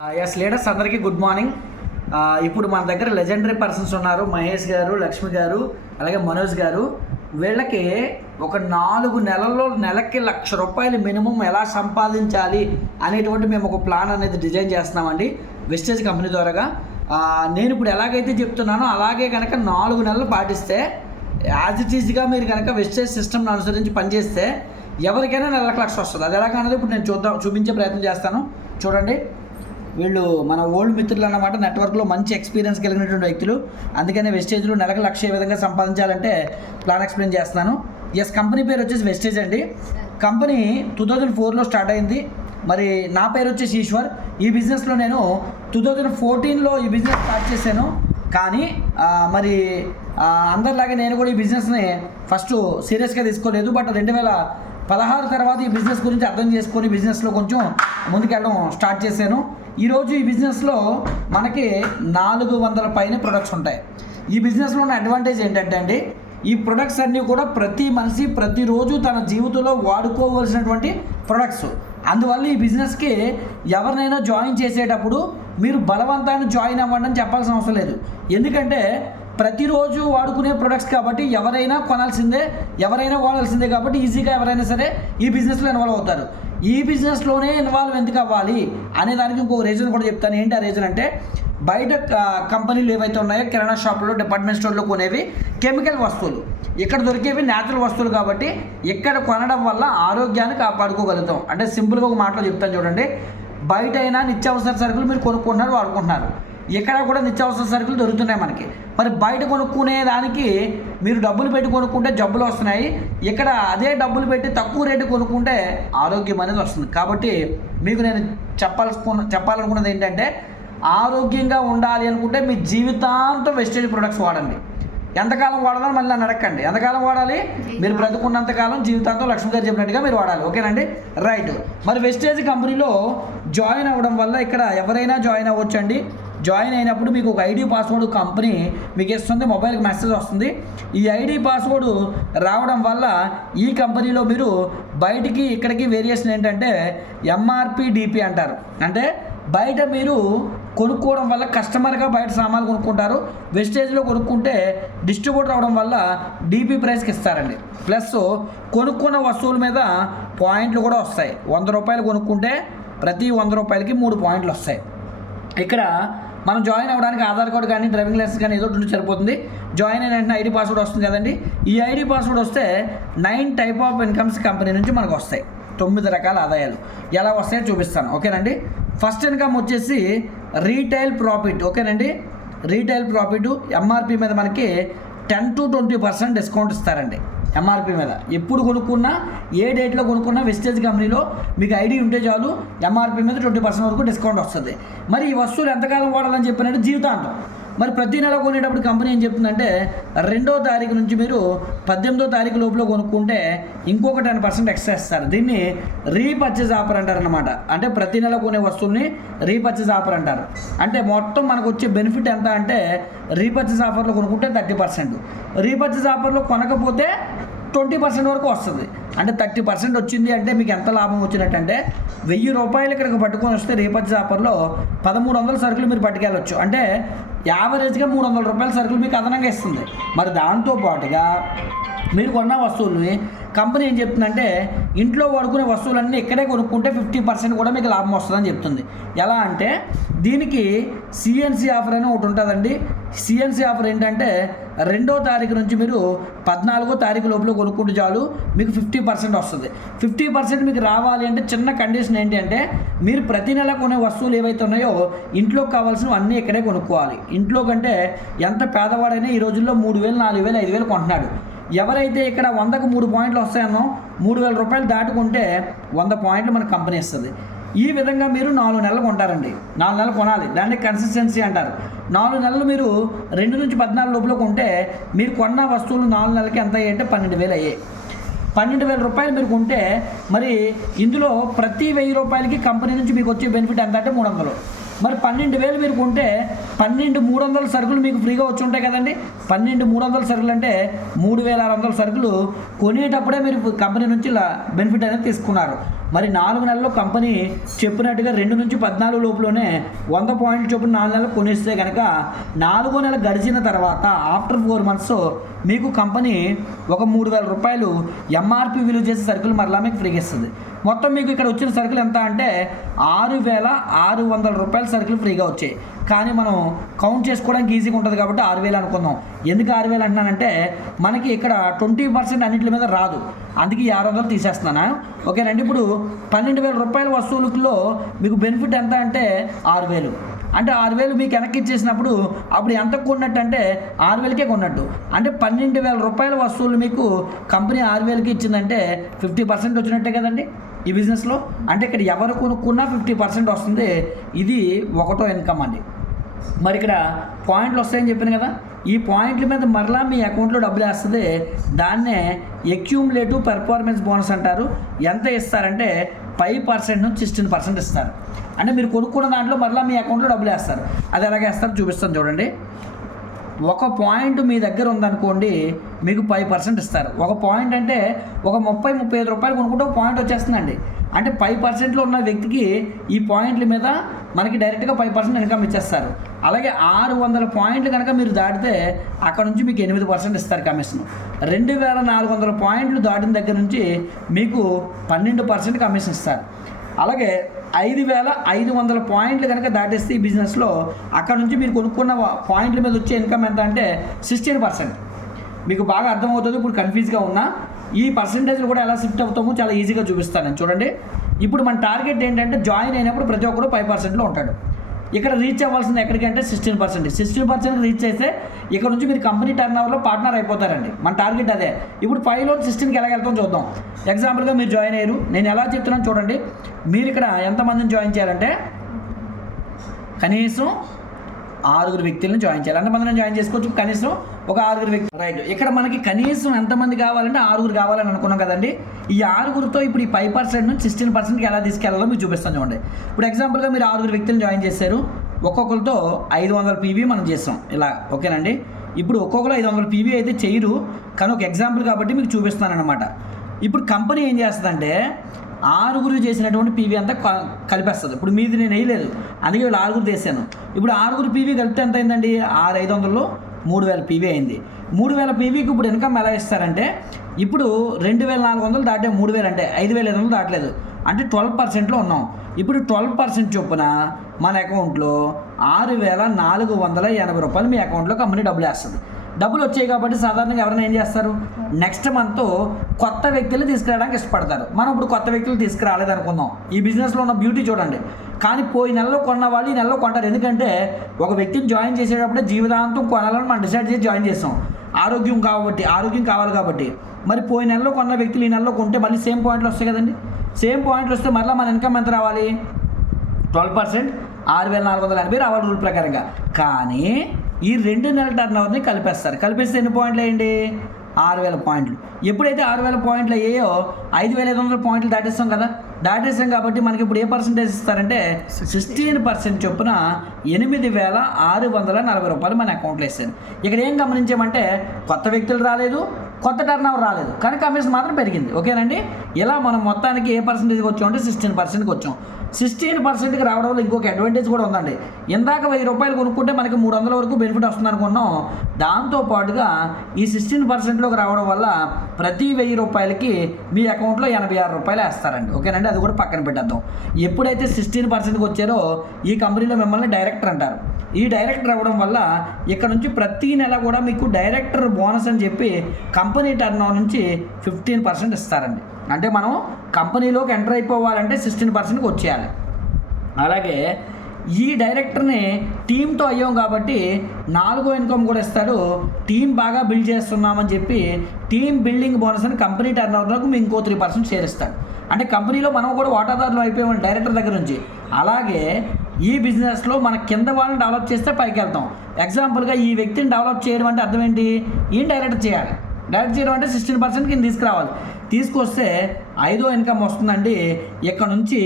Yes leaders అందరికీ good morning. ఇప్పుడు మన దగ్గర లెజెండరీ పర్సన్స్ ఉన్నారు. మహేష్ గారు, లక్ష్మి గారు, అలాగే మనోజ్ గారు. వీళ్ళకి ఒక 4 నెలల్లో నెలకి ₹1,00,000 మినిమం ఎలా సంపాదించాలి అనేటువంటి మేము ఒక ప్లాన్ అనేది డిజైన్ చేస్తున్నామండి వెస్టేజ్ కంపెనీ ద్వారాగా. నేను ఇప్పుడు ఎలాగైతే చెప్తున్నానో అలాగే కనుక 4 నెలలు పాటిస్తే యాజ్ ఇట్ ఈజ్గా మీరు కనుక వెస్టేజ్ సిస్టమ్ని అనుసరించి పనిచేస్తే ఎవరికైనా నెలకు ₹1,00,000 వస్తుంది. అది ఎలాగన్నది ఇప్పుడు నేను చూపించే ప్రయత్నం చేస్తాను. చూడండి, వీళ్ళు మన ఓల్డ్ మిత్రులు అన్నమాట. నెట్వర్క్లో మంచి ఎక్స్పీరియన్స్ కలిగినటువంటి వ్యక్తులు. అందుకనే వెస్టేజ్లో నెలకు ₹1,00,000 ఏ విధంగా సంపాదించాలంటే ప్లాన్ ఎక్స్ప్లెయిన్ చేస్తున్నాను. ఎస్, కంపెనీ పేరు వచ్చేసి వెస్టేజ్ అండి. కంపెనీ 2004లో స్టార్ట్ అయింది. మరి నా పేరు వచ్చేసి ఈశ్వర్. ఈ బిజినెస్లో నేను 2014లో ఈ బిజినెస్ స్టార్ట్ చేశాను. కానీ మరి అందరిలాగే నేను కూడా ఈ బిజినెస్ని ఫస్ట్ సీరియస్గా తీసుకోలేదు. బట్ 2016 తర్వాత ఈ బిజినెస్ గురించి అర్థం చేసుకొని బిజినెస్లో కొంచెం ముందుకెళ్ళడం స్టార్ట్ చేశాను. ఈరోజు ఈ బిజినెస్లో మనకి 400 పైన ప్రొడక్ట్స్ ఉంటాయి. ఈ బిజినెస్లో ఉన్న అడ్వాంటేజ్ ఏంటంటే అండి, ఈ ప్రొడక్ట్స్ అన్నీ కూడా ప్రతి మనిషి ప్రతిరోజు తన జీవితంలో వాడుకోవాల్సినటువంటి ప్రొడక్ట్స్. అందువల్ల ఈ బిజినెస్కి ఎవరినైనా జాయిన్ చేసేటప్పుడు మీరు బలవంతాన్ని జాయిన్ అవ్వండి అని చెప్పాల్సిన అవసరం లేదు. ఎందుకంటే ప్రతిరోజు వాడుకునే ప్రొడక్ట్స్ కాబట్టి ఎవరైనా కొనాల్సిందే, ఎవరైనా వాడాల్సిందే. కాబట్టి ఈజీగా ఎవరైనా సరే ఈ బిజినెస్లో ఇన్వాల్వ్ అవుతారు. ఈ బిజినెస్లోనే ఇన్వాల్వ్ ఎందుకు అవ్వాలి అనే దానికి ఇంకో రీజన్ కూడా చెప్తాను. ఏంటి ఆ రీజన్ అంటే, బయట కంపెనీలు ఏవైతే ఉన్నాయో కిరాణా షాపులో, డిపార్ట్మెంట్ స్టోర్లో కొనేవి కెమికల్ వస్తువులు, ఇక్కడ దొరికేవి న్యాచురల్ వస్తువులు. కాబట్టి ఇక్కడ కొనడం వల్ల ఆరోగ్యాన్ని కాపాడుకోగలుగుతాం. అంటే సింపుల్గా ఒక మాటలో చెప్తాను చూడండి. బయట అయినా నిత్యావసర సరుకులు మీరు కొనుక్కుంటున్నారు, వాడుకుంటున్నారు. ఇక్కడ కూడా నిత్యావసర సరుకులు దొరుకుతున్నాయి మనకి. మరి బయట కొనుక్కునే దానికి మీరు డబ్బులు పెట్టి కొనుక్కుంటే జబ్బులు వస్తున్నాయి. ఇక్కడ అదే డబ్బులు పెట్టి తక్కువ రేటు కొనుక్కుంటే ఆరోగ్యం అనేది వస్తుంది. కాబట్టి మీకు నేను చెప్పాలనుకున్నది ఏంటంటే, ఆరోగ్యంగా ఉండాలి అనుకుంటే మీ జీవితాంతం వెస్టేజ్ ప్రొడక్ట్స్ వాడండి. ఎంతకాలం వాడాలని మళ్ళీ నన్ను అడగండి. ఎంతకాలం వాడాలి? మీరు బ్రతుకున్నంతకాలం జీవితాంతం లక్ష్మి గారు చెప్పినట్టుగా మీరు వాడాలి. ఓకేనండి, రైట్. మరి వెస్టేజ్ కంపెనీలో జాయిన్ అవ్వడం వల్ల ఇక్కడ ఎవరైనా జాయిన్ అవ్వచ్చండి. జాయిన్ అయినప్పుడు మీకు ఒక ఐడి పాస్వర్డ్ కంపెనీ మీకు ఇస్తుంది, మొబైల్కి మెసేజ్ వస్తుంది. ఈ ఐడి పాస్వర్డ్ రావడం వల్ల ఈ కంపెనీలో మీరు బయటికి ఇక్కడికి వేరియేషన్ ఏంటంటే ఎంఆర్పి డిపి అంటారు. అంటే బయట మీరు కొనుక్కోవడం వల్ల కస్టమర్గా బయట సామాన్లు కొనుక్కుంటారు. వెస్టేజ్లో కొనుక్కుంటే డిస్ట్రిబ్యూటర్ అవడం వల్ల డిపి ప్రైస్కి ఇస్తారండి. ప్లస్ కొనుక్కున్న వస్తువుల మీద పాయింట్లు కూడా వస్తాయి. ₹100 కొనుక్కుంటే ప్రతి ₹100కి 3 పాయింట్లు వస్తాయి. ఇక్కడ మనం జాయిన్ అవ్వడానికి ఆధార్ కార్డు కానీ డ్రైవింగ్ లైసెన్స్ కానీ ఏదో ఉంటే సరిపోతుంది. జాయిన్ అయిన వెంటనే ఐడి పాస్వర్డ్ వస్తుంది కదండి. ఈ ఐడి పాస్వర్డ్ వస్తే 9 టైప్ ఆఫ్ ఇన్కమ్స్ కంపెనీ నుంచి మనకు వస్తాయి. 9 రకాల ఆదాయాలు ఎలా వస్తాయో చూపిస్తాను. ఓకేనండి. ఫస్ట్ ఇన్కమ్ వచ్చేసి రీటైల్ ప్రాఫిట్. ఓకేనండి, రీటైల్ ప్రాఫిట్ ఎంఆర్పి మీద మనకి 10 to 20% డిస్కౌంట్ ఇస్తారండి. ఎంఆర్పి మీద ఎప్పుడు కొనుక్కున్నా, ఏ డేట్లో కొనుక్కున్నా వెస్టేజ్ కంపెనీలో మీకు ఐడి ఉంటే చాలు, ఎంఆర్పి మీద 20% వరకు డిస్కౌంట్ వస్తుంది. మరి ఈ వస్తువులు ఎంతకాలం వాడాలని చెప్పినట్టు జీవితాంతం. మరి ప్రతి నెల కొనేటప్పుడు కంపెనీ ఏం చెప్తుందంటే 2వ తారీఖు నుంచి మీరు 18వ తారీఖు లోపల కొనుక్కుంటే ఇంకొక 10% ఎక్స్ట్రా ఇస్తారు. దీన్ని రీపర్చేజ్ ఆఫర్ అంటారు అన్నమాట. అంటే ప్రతి నెల కొనే వస్తువుల్ని రీపర్చేజ్ ఆఫర్ అంటారు. అంటే మొత్తం మనకు వచ్చే బెనిఫిట్ ఎంత అంటే, రీపర్చేజ్ ఆఫర్లో కొనుక్కుంటే 30%, రీపర్చేజ్ ఆఫర్లో కొనకపోతే 20% వరకు వస్తుంది. అంటే 30% వచ్చింది అంటే మీకు ఎంత లాభం వచ్చినట్టు అంటే, ₹1,000 ఇక్కడికి పట్టుకొని వస్తే రీపర్చేజ్ ఆఫర్లో 1300 సరుకులు మీరు పట్టుకెళ్ళచ్చు. అంటే యావరేజ్గా ₹300 సరుకులు మీకు అదనంగా ఇస్తుంది. మరి దాంతోపాటుగా మీరు కొన్న వస్తువుల్ని కంపెనీ ఏం చెప్తుందంటే, ఇంట్లో వాడుకునే వస్తువులన్నీ ఇక్కడే కొనుక్కుంటే 50% కూడా మీకు లాభం వస్తుందని చెప్తుంది. ఎలా అంటే, దీనికి సిఎన్సి ఆఫర్ అని ఒకటి ఉంటుందండి. సిఎన్సి ఆఫర్ ఏంటంటే 2వ తారీఖు నుంచి మీరు 14వ తారీఖు లోపల కొనుక్కుంటే చాలు మీకు 50% వస్తుంది. 50% మీకు రావాలి అంటే చిన్న కండిషన్ ఏంటి అంటే, మీరు ప్రతి నెల కొనే వస్తువులు ఏవైతే ఉన్నాయో ఇంట్లోకి కావాల్సినవి అన్నీ ఇక్కడే కొనుక్కోవాలి. ఇంట్లో కంటే ఎంత పేదవాడైనా ఈ రోజుల్లో 3,000, 4,000, 5,000 కొంటున్నాడు. ఎవరైతే ఇక్కడ 100కు 3 పాయింట్లు వస్తాయన్నో ₹3,000 దాటుకుంటే 100 పాయింట్లు మనకు కంపెనీ ఇస్తుంది. ఈ విధంగా మీరు 4 నెలలు కొంటారండి. 4 నెలలు కొనాలి, దాన్ని కన్సిస్టెన్సీ అంటారు. 4 నెలలు మీరు 2 నుంచి 14 లోపల కొంటే మీరు కొన్న వస్తువులు 4 నెలలకి ఎంత అయ్యాయి అంటే 12,000 అయ్యాయి. ₹12,000 మీరు కొంటే మరి ఇందులో ప్రతి ₹1,000కి కంపెనీ నుంచి మీకు వచ్చే బెనిఫిట్ ఎంత అంటే 300. మరి 12,000 మీరు కొంటే 12,300 సరుకులు మీకు ఫ్రీగా వచ్చి ఉంటాయి కదండి. 12,300 సరుకులు అంటే 3,600 సరుకులు కొనేటప్పుడే మీరు కంపెనీ నుంచి బెనిఫిట్ అనేది తీసుకున్నారు. మరి 4 నెలల్లో కంపెనీ చెప్పినట్టుగా 2 నుంచి 14 లోపులోనే 100 పాయింట్లు చొప్పున 4 నెలలు కొనిస్తే కనుక 4వ నెల గడిచిన తర్వాత ఆఫ్టర్ 4 months మీకు కంపెనీ ఒక 3,000 రూపాయలు ఎంఆర్పి విలువ చేసే సరుకులు మరలా మీకు ఫ్రీగా ఇస్తుంది. మొత్తం మీకు ఇక్కడ వచ్చిన సరుకులు ఎంత అంటే 6,600 రూపాయల సరుకులు ఫ్రీగా వచ్చాయి. కానీ మనం కౌంట్ చేసుకోవడానికి ఈజీగా ఉంటుంది కాబట్టి 6,000 అనుకుందాం. ఎందుకు 6,000 అంటున్నానంటే మనకి ఇక్కడ 20% అన్నింటి మీద రాదు, అందుకే 600 తీసేస్తున్నాను. ఓకేనండి. ఇప్పుడు 12,000 రూపాయల వస్తువులలో మీకు బెనిఫిట్ ఎంత అంటే 6,000. అంటే 6,000 మీకు వెనక్కి ఇచ్చేసినప్పుడు అప్పుడు ఎంత కొన్నట్టు అంటే 6,000కే కొన్నట్టు. అంటే 12,000 రూపాయల వస్తువులు మీకు కంపెనీ 6,000కి ఇచ్చిందంటే 50% వచ్చినట్టే కదండి ఈ బిజినెస్లో. అంటే ఇక్కడ ఎవరు కొనుక్కున్నా 50% వస్తుంది. ఇది ఒకటో ఇన్కమ్ అండి. మరి ఇక్కడ పాయింట్లు వస్తాయని చెప్పాను కదా, ఈ పాయింట్ల మీద మరలా మీ అకౌంట్లో డబ్బులు వేస్తుంది. దాన్నే అక్యూములేటివ్ పెర్ఫార్మెన్స్ బోనస్ అంటారు. ఎంత ఇస్తారంటే 5% నుంచి 16% ఇస్తారు. అంటే మీరు కొనుక్కున్న దాంట్లో మరలా మీ అకౌంట్లో డబ్బులు వేస్తారు. అది ఎలాగ వేస్తారు చూపిస్తాను చూడండి. ఒక పాయింట్ మీ దగ్గర ఉందనుకోండి, మీకు 5% ఇస్తారు. ఒక పాయింట్ అంటే ఒక 30-35 రూపాయలు కొనుక్కుంటే ఒక పాయింట్ వచ్చేస్తుందండి. అంటే 5%లో ఉన్న వ్యక్తికి ఈ పాయింట్ల మీద మనకి డైరెక్ట్గా 5% ఇన్కమ్ ఇచ్చేస్తారు. అలాగే 600 పాయింట్లు కనుక మీరు దాటితే అక్కడ నుంచి మీకు 8% ఇస్తారు కమిషన్. 2,400 పాయింట్లు దాటిన దగ్గర నుంచి మీకు 12% కమిషన్ ఇస్తారు. అలాగే 5,500 పాయింట్లు కనుక దాటేస్తే ఈ బిజినెస్లో అక్కడ నుంచి మీరు కొనుక్కున్న పాయింట్ల మీద వచ్చే ఇన్కమ్ ఎంత అంటే 16%. మీకు బాగా అర్థమవుతుంది. ఇప్పుడు కన్ఫ్యూజ్గా ఉన్నా ఈ పర్సంటేజ్లు కూడా ఎలా షిఫ్ట్ అవుతామో చాలా ఈజీగా చూపిస్తాను చూడండి. ఇప్పుడు మన టార్గెట్ ఏంటంటే జాయిన్ అయినప్పుడు ప్రతి ఒక్కరు 5%లో ఉంటాడు. ఇక్కడ రీచ్ అవ్వాల్సింది ఎక్కడికంటే 16%. 16% రీచ్ చేస్తే ఇక్కడ నుంచి మీరు కంపెనీ టర్న్ ఓవర్లో పార్ట్నర్ అయిపోతారండి. మన టార్గెట్ అదే. ఇప్పుడు 5 నుంచి 16కి ఎలా వెళ్తాం చూద్దాం. ఎగ్జాంపుల్గా మీరు జాయిన్ అయ్యారు. నేను ఎలా చెప్తున్నాను చూడండి. మీరు ఇక్కడ ఎంతమందిని జాయిన్ చేయాలంటే కనీసం 6 వ్యక్తులను జాయిన్ చేయాలి. ఎంతమందిని జాయిన్ చేసుకోవచ్చు? కనీసం ఒక 6 వ్యక్తులు. రైట్. ఇక్కడ మనకి కనీసం ఎంతమంది కావాలంటే 6 కావాలని అనుకున్నాం కదండి. ఈ 6తో ఇప్పుడు ఈ 5% నుంచి 16%కి ఎలా తీసుకెళ్లాలో మీకు చూపిస్తాను చూడండి. ఇప్పుడు ఎగ్జాంపుల్గా మీరు 6 వ్యక్తులను జాయిన్ చేశారు. ఒక్కొక్కరితో 500 PV మనం చేస్తాం ఇలా. ఓకేనండి. ఇప్పుడు ఒక్కొక్కరు 500 PV అయితే చేయరు, కానీ ఒక ఎగ్జాంపుల్ కాబట్టి మీకు చూపిస్తున్నాను అనమాట. ఇప్పుడు కంపెనీ ఏం చేస్తుందంటే 6 చేసినటువంటి PV అంతా కలిపేస్తుంది. ఇప్పుడు మీది నేను వేయలేదు, అందుకే వీళ్ళు 6 చేశాను. ఇప్పుడు 6 PV కలిపితే ఎంత అయిందండి? 6,500లో 3,000 PV అయింది. 3,000 PVకి ఇప్పుడు ఇన్కమ్ ఎలా ఇస్తారంటే ఇప్పుడు 2,400 దాటే 3,000 అంటే 5,500 దాటలేదు, అంటే 12%లో ఉన్నాం. ఇప్పుడు 12% చొప్పున మన అకౌంట్లో 6,480 రూపాయలు మీ అకౌంట్లో కంపెనీ డబ్బులు వేస్తుంది. డబ్బులు వచ్చాయి కాబట్టి సాధారణంగా ఎవరైనా ఏం చేస్తారు, నెక్స్ట్ మంత్ కొత్త వ్యక్తులు తీసుకురావడానికి ఇష్టపడతారు. మనం ఇప్పుడు కొత్త వ్యక్తులు తీసుకురాలేదు అనుకుందాం. ఈ బిజినెస్లో ఉన్న బ్యూటీ చూడండి. కానీ పోయి నెలలో కొన్న వాళ్ళు ఈ నెలలో కొంటారు. ఎందుకంటే ఒక వ్యక్తిని జాయిన్ చేసేటప్పుడే జీవితాంతం కొనాలని మనం డిసైడ్ చేసి జాయిన్ చేస్తాం. ఆరోగ్యం కావాలి కాబట్టి. మరి పోయి నెలలో కొన్న వ్యక్తులు ఈ నెలలో కొంటే మళ్ళీ సేమ్ పాయింట్లు వస్తాయి కదండి. సేమ్ పాయింట్లు వస్తే మళ్ళీ మన ఇన్కమ్ ఎంత రావాలి? 12%, 6,480 రావాలి రూల్ ప్రకారంగా. కానీ ఈ 2 నెలల టర్న్ ఓవర్ని కలిపేస్తారు. కలిపేస్తే ఎన్ని పాయింట్లు అయ్యండి? 6,000 పాయింట్లు. ఎప్పుడైతే 6,000 పాయింట్లు అయ్యాయో 5,500 పాయింట్లు దాటేస్తాం కదా. దాటేస్తాం కాబట్టి మనకి ఇప్పుడు ఏ పర్సెంటేజ్ ఇస్తారంటే 16% చొప్పున 8,640 రూపాయలు మన అకౌంట్లో ఇస్తారు. ఇక్కడ ఏం గమనించామంటే కొత్త వ్యక్తులు రాలేదు, కొత్త టర్న్ ఓవర్ రాలేదు, కానీ కమిషన్ మాత్రం పెరిగింది. ఓకేనండి. ఇలా మనం మొత్తానికి ఏ పర్సెంటేజ్కి వచ్చామంటే 16%కి వచ్చాం. 16%కి రావడం వల్ల ఇంకొక అడ్వాంటేజ్ కూడా ఉందండి. ఇందాక 1,000 రూపాయలు కొనుక్కుంటే మనకి 300 వరకు బెనిఫిట్ వస్తుంది అనుకున్నాం. దాంతోపాటుగా ఈ 16%లోకి రావడం వల్ల ప్రతి 1,000 రూపాయలకి మీ అకౌంట్లో 86 రూపాయలు వేస్తారండి. ఓకేనండి. అది కూడా పక్కన పెట్టేద్దాం. ఎప్పుడైతే 16%కి వచ్చారో ఈ కంపెనీలో మిమ్మల్ని డైరెక్టర్ అంటారు. ఈ డైరెక్టర్ అవ్వడం వల్ల ఇక్కడ నుంచి ప్రతి నెల కూడా మీకు డైరెక్టర్ బోనస్ అని చెప్పి కంపెనీ టర్న్ ఓవర్ నుంచి 15% ఇస్తారండి. అంటే మనం కంపెనీలోకి ఎంటర్ అయిపోవాలంటే 16%కి వచ్చేయాలి. అలాగే ఈ డైరెక్టర్ని టీంతో అయ్యాం కాబట్టి 4వ ఇన్కమ్ కూడా ఇస్తాడు. టీం బాగా బిల్డ్ చేస్తున్నామని చెప్పి టీం బిల్డింగ్ బోనస్ అని కంపెనీ టర్న్ ఓవర్లోకి మీకు ఇంకో 3% షేర్ ఇస్తాడు. అంటే కంపెనీలో మనం కూడా వాటాదారులు అయిపోయాం డైరెక్టర్ దగ్గర నుంచి. అలాగే ఈ బిజినెస్లో మన కింద వాళ్ళని డెవలప్ చేస్తే పైకి వెళ్తాం. ఎగ్జాంపుల్గా ఈ వ్యక్తిని డెవలప్ చేయడం అంటే అర్థం ఏంటి? ఈయన డైరెక్టర్ చేయాలి. డైరెక్ట్ చేయడం అంటే 16% కింద తీసుకురావాలి. తీసుకొస్తే 5వ ఇన్కమ్ వస్తుందండి. ఇక్కడ నుంచి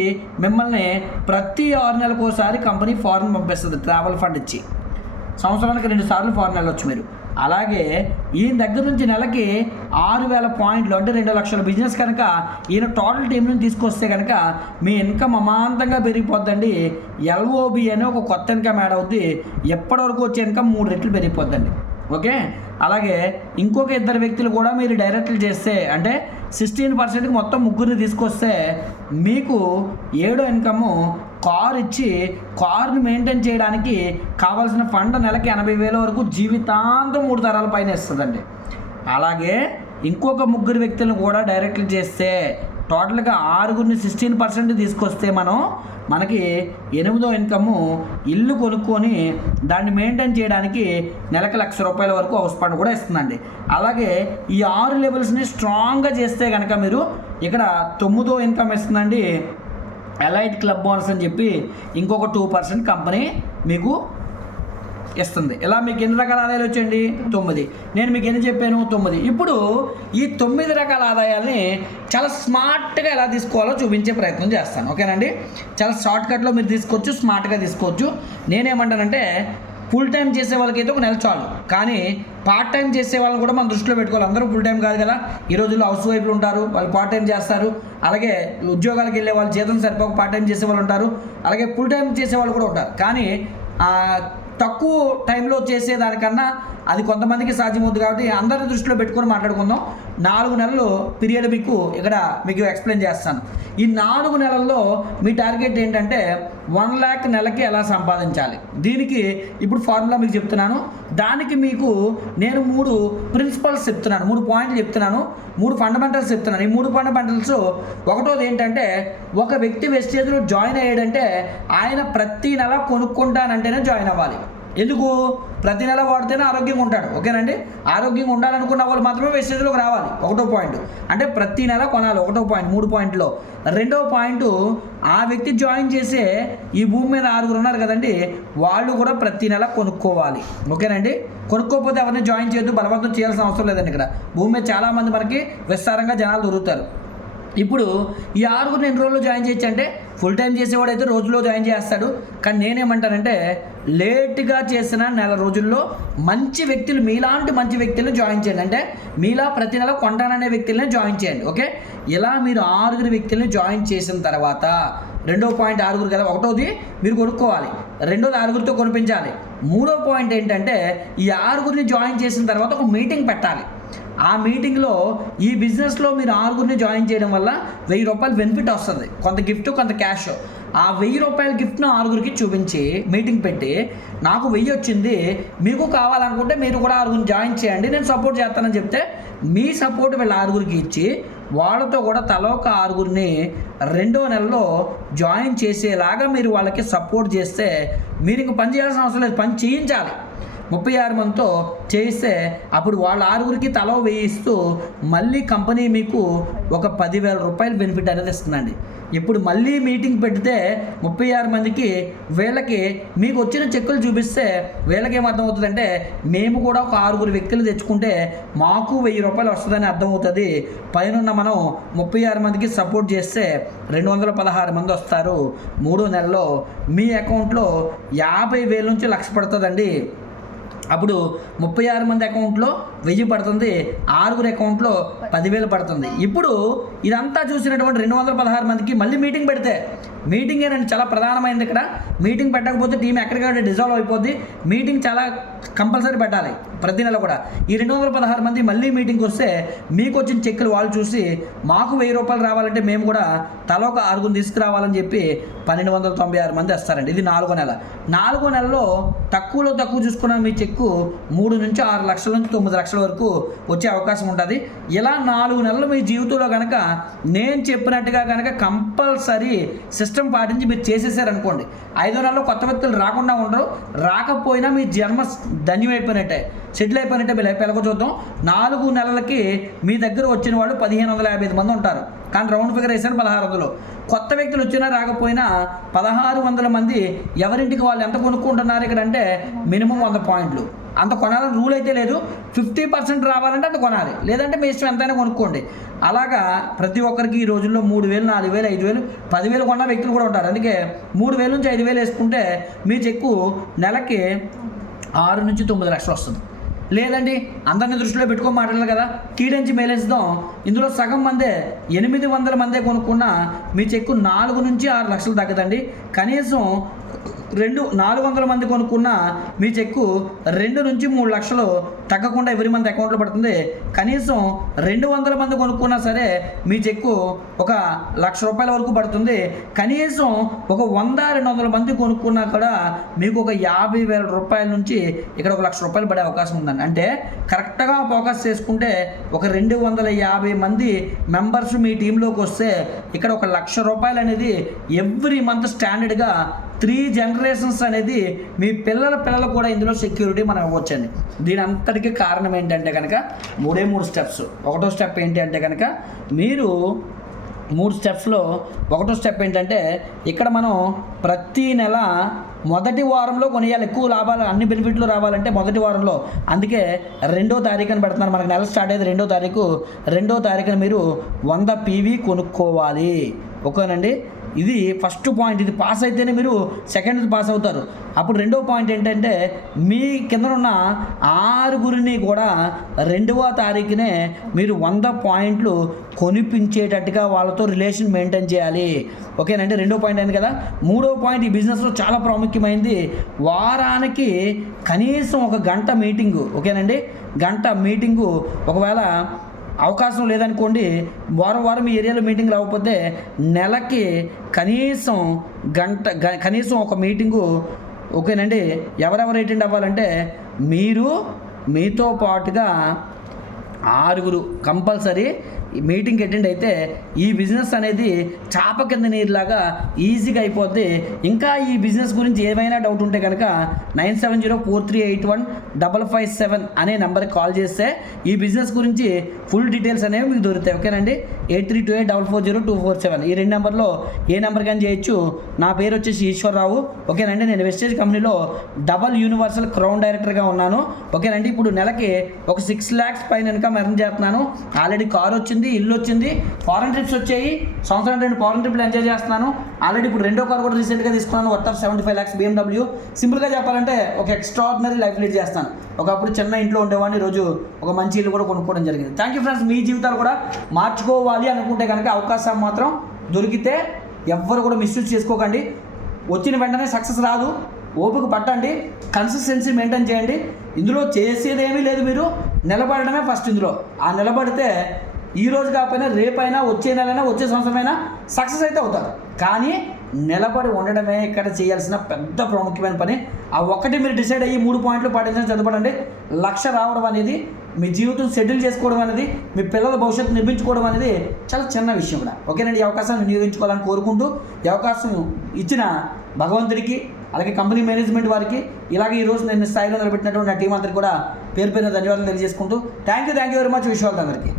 మిమ్మల్ని ప్రతి 6 నెలలకు ఒకసారి కంపెనీ ఫారెన్ పంపిస్తుంది ట్రావెల్ ఫండ్ ఇచ్చి. సంవత్సరానికి 2 సార్లు ఫారెన్ వెళ్ళొచ్చు మీరు. అలాగే ఈయన దగ్గర నుంచి నెలకి 6,000 పాయింట్లు అంటే 2 లక్షల బిజినెస్ కనుక ఈయన టోటల్ టీం నుంచి తీసుకొస్తే కనుక మీ ఇన్కమ్ అమాంతంగా పెరిగిపోద్దండి. ఎల్ఓబి అని ఒక కొత్త ఇన్కమ్ యాడ్ అవుద్ది. ఎప్పటివరకు వచ్చే ఇన్కమ్ 3 రెట్లు పెరిగిపోద్దండి. ఓకే, అలాగే ఇంకొక 2 వ్యక్తులు కూడా మీరు డైరెక్ట్లు చేస్తే అంటే 16%కి మొత్తం 3 తీసుకొస్తే మీకు 7వ ఇన్కమ్ కారు ఇచ్చి కారుని మెయింటైన్ చేయడానికి కావాల్సిన ఫండ్ నెలకి 80,000 వరకు జీవితాంతం 3 తరాల పైన ఇస్తుందండి. అలాగే ఇంకొక 3 వ్యక్తులను కూడా డైరెక్ట్లు చేస్తే టోటల్గా 6 16% తీసుకొస్తే మనకి 8వ ఇన్కమ్ ఇల్లు కొనుక్కొని దాన్ని మెయింటైన్ చేయడానికి నెలకు ₹1,00,000 వరకు హౌస్ ఫండ్ కూడా ఇస్తుందండి. అలాగే ఈ 6 లెవెల్స్ని స్ట్రాంగ్గా చేస్తే కనుక మీరు ఇక్కడ 9వ ఇన్కమ్ ఇస్తుందండి. ఎలైట్ క్లబ్ బోనస్ అని చెప్పి ఇంకొక 2% కంపెనీ మీకు ఇస్తుంది. ఇలా మీకు ఎన్ని రకాల ఆదాయాలు వచ్చండి? 9. నేను మీకు ఎన్ని చెప్పాను? 9. ఇప్పుడు ఈ 9 రకాల ఆదాయాల్ని చాలా స్మార్ట్గా ఎలా తీసుకోవాలో చూపించే ప్రయత్నం చేస్తాను. ఓకేనండి, చాలా షార్ట్కట్లో మీరు తీసుకోవచ్చు, స్మార్ట్గా తీసుకోవచ్చు. నేనేమంటానంటే ఫుల్ టైం చేసే వాళ్ళకైతే ఒక నెల చాలు, కానీ పార్ట్ టైం చేసే వాళ్ళని కూడా మనం దృష్టిలో పెట్టుకోవాలి. అందరూ ఫుల్ టైం కాదు కదా, ఈ రోజుల్లో హౌస్ వైఫ్లు ఉంటారు, వాళ్ళు పార్ట్ టైం చేస్తారు. అలాగే ఉద్యోగాలకు వెళ్ళే వాళ్ళు జీతం సరిపోక పార్ట్ టైం చేసే వాళ్ళు ఉంటారు, అలాగే ఫుల్ టైం చేసే వాళ్ళు కూడా ఉంటారు. కానీ తక్కువ టైంలో చేసేదానికన్నా అది కొంతమందికి సాధ్యమవుతుంది. కాబట్టి అందరి దృష్టిలో పెట్టుకొని మాట్లాడుకుందాం. 4 నెలలు పీరియడ్ మీకు ఎక్స్ప్లెయిన్ చేస్తాను. ఈ 4 నెలల్లో మీ టార్గెట్ ఏంటంటే 1 lakh నెలకి ఎలా సంపాదించాలి. దీనికి ఇప్పుడు ఫార్ములా మీకు చెప్తున్నాను. దానికి మీకు నేను 3 ప్రిన్సిపల్స్ చెప్తున్నాను, 3 పాయింట్లు చెప్తున్నాను, 3 ఫండమెంటల్స్ చెప్తున్నాను. ఈ 3 ఫండమెంటల్స్ ఒకటోది ఏంటంటే ఒక వ్యక్తి వెస్టేజ్లో జాయిన్ అయ్యాడంటే ఆయన ప్రతి నెల కొనుక్కుంటానంటేనే జాయిన్ అవ్వాలి. ఎందుకు? ప్రతి నెల వాడితేనే ఆరోగ్యంగా ఉంటాడు. ఓకేనండి, ఆరోగ్యంగా ఉండాలనుకున్న వాళ్ళు మాత్రమే వెస్టేజ్లోకి రావాలి. 1వ పాయింట్ అంటే ప్రతి నెల కొనాలి. 1వ పాయింట్ 3 పాయింట్లో. 2వ పాయింట్ ఆ వ్యక్తి జాయిన్ చేసే ఈ భూమి మీద 6 ఉన్నారు కదండి, వాళ్ళు కూడా ప్రతి నెల కొనుక్కోవాలి. ఓకేనండి, కొనుక్కోకపోతే ఎవరిని జాయిన్ చేయొద్దు, బలవంతం చేయాల్సిన అవసరం లేదండి. ఇక్కడ భూమి మీద చాలామంది మనకి విస్తారంగా జనాలు దొరుకుతారు. ఇప్పుడు ఈ 6 ఎన్ని రోజుల్లో జాయిన్ చేయొచ్చు అంటే ఫుల్ టైం చేసేవాడు అయితే రోజులో జాయిన్ చేస్తాడు. కానీ నేనేమంటానంటే లేట్గా చేసిన నెల రోజుల్లో మంచి వ్యక్తులు, మీలాంటి మంచి వ్యక్తులను జాయిన్ చేయండి. అంటే మీలా ప్రతి నెల కొంటాననే వ్యక్తులనే జాయిన్ చేయండి. ఓకే, ఇలా మీరు 6 వ్యక్తులను జాయిన్ చేసిన తర్వాత 2వ పాయింట్ 6 కదా, 1వది మీరు కొనుక్కోవాలి, 2వది 6తో కొనిపించాలి. 3వ పాయింట్ ఏంటంటే ఈ 6 జాయిన్ చేసిన తర్వాత ఒక మీటింగ్ పెట్టాలి. ఆ మీటింగ్లో ఈ బిజినెస్లో మీరు 6 జాయిన్ చేయడం వల్ల ₹1000 బెనిఫిట్ వస్తుంది, కొంత గిఫ్ట్ కొంత క్యాష్. ఆ ₹1000 గిఫ్ట్ను 6 చూపించి మీటింగ్ పెట్టి నాకు 1000 వచ్చింది, మీకు కావాలనుకుంటే మీరు కూడా 6 జాయిన్ చేయండి, నేను సపోర్ట్ చేస్తానని చెప్తే మీ సపోర్ట్ వీళ్ళ 6 ఇచ్చి వాళ్ళతో కూడా తలో ఒక 6 2వ నెలలో జాయిన్ చేసేలాగా మీరు వాళ్ళకి సపోర్ట్ చేస్తే మీరు ఇంక పని చేయాల్సిన అవసరం లేదు, పని చేయించాలి. 36 మందితో చేయిస్తే అప్పుడు వాళ్ళ 6 తలో వేయిస్తూ మళ్ళీ కంపెనీ మీకు ఒక ₹10,000 బెనిఫిట్ అనేది ఇస్తుందండి. ఇప్పుడు మళ్ళీ మీటింగ్ పెడితే 36 మందికి వీళ్ళకి మీకు వచ్చిన చెక్కులు చూపిస్తే వీళ్ళకి ఏమర్థమవుతుందంటే మేము కూడా ఒక 6 వ్యక్తులు తెచ్చుకుంటే మాకు ₹1000 వస్తుందని అర్థమవుతుంది. పైన మనం 36 మందికి సపోర్ట్ చేస్తే 216 మంది వస్తారు. 3వ నెలలో మీ అకౌంట్లో 50,000 నుంచి 1,00,000 పడుతుందండి. అప్పుడు 36 మంది అకౌంట్లో 1000 పడుతుంది, 6 అకౌంట్లో 10,000 పడుతుంది. ఇప్పుడు ఇదంతా చూసినటువంటి 216 మందికి మళ్ళీ మీటింగ్ పెడితే, మీటింగ్ ఏనండి చాలా ప్రధానమైనది. ఇక్కడ మీటింగ్ పెట్టకపోతే టీం ఎక్కడికక్కడ డిజాల్వ్ అయిపోద్ది. మీటింగ్ చాలా కంపల్సరీ పెట్టాలి ప్రతి నెల కూడా. ఈ 216 మంది మళ్ళీ మీటింగ్కి వస్తే మీకు వచ్చిన చెక్కులు వాళ్ళు చూసి మాకు ₹1000 రావాలంటే మేము కూడా తల ఒక 6 తీసుకురావాలని చెప్పి 1296 మంది వస్తారండి. ఇది 4వ నెల. 4వ నెలలో తక్కువలో తక్కువ చూసుకున్న మీ చెక్కు 3 నుంచి 6 లక్షల నుంచి 9 లక్షల వరకు వచ్చే అవకాశం ఉంటుంది. ఇలా 4 నెలలు మీ జీవితంలో కనుక నేను చెప్పినట్టుగా కనుక కంపల్సరీ సిస్టమ్ పాటించి మీరు చేసేసారనుకోండి, 5వ నెలలో కొత్త వ్యక్తులు రాకుండా ఉండరు. రాకపోయినా మీ జన్మ ధన్యమైపోయినట్టే, సెటిల్ అయిపోయినట్టే. మీ లైఫ్ ఎలాగో చూద్దాం. 4 నెలలకి మీ దగ్గర వచ్చిన వాళ్ళు 1555 మంది ఉంటారు, కానీ రౌండ్ ఫిగర్ వేసాను 1600. కొత్త వ్యక్తులు వచ్చినా రాకపోయినా 1600 మంది ఎవరింటికి వాళ్ళు ఎంత కొనుక్కుంటున్నారు ఇక్కడ అంటే మినిమం 100 పాయింట్లు. అంత కొనాలని రూల్ అయితే లేదు. 50% రావాలంటే అంత కొనాలి, లేదంటే మీ ఇష్టం ఎంతైనా కొనుక్కోండి. అలాగా ప్రతి ఒక్కరికి ఈ రోజుల్లో 3,000, 4,000, 5,000, 10,000 కొన్న వ్యక్తులు కూడా ఉంటారు. అందుకే 3,000 నుంచి 5,000 వేసుకుంటే మీ చెక్కు నెలకి 6 నుంచి 9 లక్షలు వస్తుంది. లేదండి అందరిని దృష్టిలో పెట్టుకొని మాట్లాడాలి కదా, కీడించి మేలేస్తాం. ఇందులో సగం మందే 800 మందే కొనుక్కున్న మీ చెక్కు 4 నుంచి 6 లక్షలు తగ్గదండి. కనీసం 400 మంది కొనుక్కున్న మీ చెక్కు 2 నుంచి 3 లక్షలు తగ్గకుండా ఎవరి మంది అకౌంట్లో పడుతుంది. కనీసం 200 మంది కొనుక్కున్నా సరే మీ చెక్కు ఒక ₹1,00,000 వరకు పడుతుంది. కనీసం ఒక 100-200 మంది కొనుక్కున్నా కూడా మీకు ఒక ₹50,000 నుంచి ఇక్కడ ఒక ₹1,00,000 పడే అవకాశం ఉందండి. అంటే కరెక్ట్గా ఫోకస్ చేసుకుంటే ఒక 250 మంది మెంబర్స్ మీ టీంలోకి వస్తే ఇక్కడ ఒక ₹1,00,000 అనేది ఎవ్రీ మంత్ స్టాండర్డ్గా 3 జనరేషన్స్ అనేది మీ పిల్లలు కూడా ఇందులో సెక్యూరిటీ మనం ఇవ్వచ్చండి. దీని అంతటికీ కారణం ఏంటంటే కనుక 3 స్టెప్స్. ఒకటో స్టెప్ ఏంటి అంటే కనుక మీరు 3 స్టెప్స్లో ఒకటో స్టెప్ ఏంటంటే ఇక్కడ మనం ప్రతి నెల మొదటి వారంలో కొనియాలి. ఎక్కువ లాభాలు అన్ని బెనిఫిట్లు రావాలంటే మొదటి వారంలో. అందుకే 2వ తారీఖున పెడుతున్నారు. మనకు నెల స్టార్ట్ అయ్యేది 2వ తారీఖు. 2వ తారీఖున మీరు 100 PV కొనుక్కోవాలి. ఓకేనండి, ఇది ఫస్ట్ పాయింట్. ఇది పాస్ అయితేనే మీరు సెకండ్ పాస్ అవుతారు. అప్పుడు 2వ పాయింట్ ఏంటంటే మీ కింద ఉన్న 6 కూడా 2వ తారీఖునే మీరు 100 పాయింట్లు కొనిపించేటట్టుగా వాళ్ళతో రిలేషన్ మెయింటైన్ చేయాలి. ఓకేనండి, 2వ పాయింట్ అయింది కదా. 3వ పాయింట్ ఈ బిజినెస్లో చాలా ప్రాముఖ్యమైనది. వారానికి కనీసం 1 గంట మీటింగు. ఓకేనండి, గంట మీటింగు. ఒకవేళ అవకాశం లేదనుకోండి, వారం మీ ఏరియాలో మీటింగ్ రాకపోతే నెలకి కనీసం కనీసం ఒక మీటింగు. ఓకేనండి, ఎవరెవరు అటెండ్ అవ్వాలంటే మీతో పాటుగా 6 కంపల్సరీ మీటింగ్కి అటెండ్ అయితే ఈ బిజినెస్ అనేది చాప కింద నీరులాగా ఈజీగా అయిపోద్ది. ఇంకా ఈ బిజినెస్ గురించి ఏమైనా డౌట్ ఉంటే కనుక 9704381557 అనే నెంబర్కి కాల్ చేస్తే ఈ బిజినెస్ గురించి ఫుల్ డీటెయిల్స్ అనేవి మీకు దొరుకుతాయి. ఓకేనండి, 8328440247 ఈ 2 నెంబర్లో ఏ నెంబర్ కానీ చేయొచ్చు. నా పేరు వచ్చేసి ఈశ్వర్రావు. ఓకేనండి, నేను వెస్టేజ్ కంపెనీలో డబల్ యూనివర్సల్ క్రౌన్ డైరెక్టర్గా ఉన్నాను. ఓకేనండి, ఇప్పుడు నెలకి ఒక 6 lakhs పైన ఇన్కమ్ ఎర్న్ చేస్తున్నాను. ఆల్రెడీ కార్ వచ్చింది, ఇల్లు వచ్చింది, ఫారెన్ ట్రిప్స్ వచ్చాయి. సంవత్సరం 2 ఫారెన్ ట్రిప్లు ఎంజాయ్ చేస్తున్నాను. ఆల్రెడీ ఇప్పుడు 2వ కార్ కూడా రీసెంట్గా తీసుకున్నాను, వర్త్ ఆఫ్ 75 lakhs BMW. సింపుల్గా చెప్పాలంటే ఒక ఎక్స్ట్రాడినరీ లైఫ్ లీడ్ చేస్తాను. ఒకప్పుడు చిన్న ఇంట్లో ఉండేవాడిని, ఈరోజు ఒక మంచి ఇల్లు కూడా కొనుక్కోవడం జరిగింది. Thank you friends. మీ జీవితాలు కూడా మార్చుకోవాలి అనుకుంటే కనుక అవకాశం మాత్రం దొరికితే ఎవ్వరు కూడా మిస్యూజ్ చేసుకోకండి. వచ్చిన వెంటనే సక్సెస్ రాదు, ఓపిక పట్టండి, కన్సిస్టెన్సీ మెయింటైన్ చేయండి. ఇందులో చేసేదేమీ లేదు, మీరు నిలబడడమే ఫస్ట్. ఇందులో ఆ నిలబడితే ఈ రోజు కాకపోయినా రేపైనా, వచ్చే నెలైనా, వచ్చే సంవత్సరమైనా సక్సెస్ అయితే అవుతారు. కానీ నిలబడి ఉండడమే ఇక్కడ చేయాల్సిన పెద్ద ప్రాముఖ్యమైన పని. ఆ ఒక్కటి మీరు డిసైడ్ అయ్యి 3 పాయింట్లు పాటించడం చదవడండి. 1,00,000 రావడం అనేది, మీ జీవితం సెటిల్ చేసుకోవడం అనేది, మీ పిల్లల భవిష్యత్తు నిర్మించుకోవడం అనేది చాలా చిన్న విషయం కూడా. ఓకేనండి, ఈ అవకాశాన్ని వినియోగించుకోవాలని కోరుకుంటూ, ఈ అవకాశం ఇచ్చిన భగవంతుడికి, అలాగే కంపెనీ మేనేజ్మెంట్ వారికి, ఇలాగే ఈరోజు నేను స్థాయిలో నిలబెట్టినటువంటి నా టీం అందరికీ కూడా పేరు ధన్యవాదాలు తెలియజేసుకుంటూ thank you very much. Wish all అందరికీ.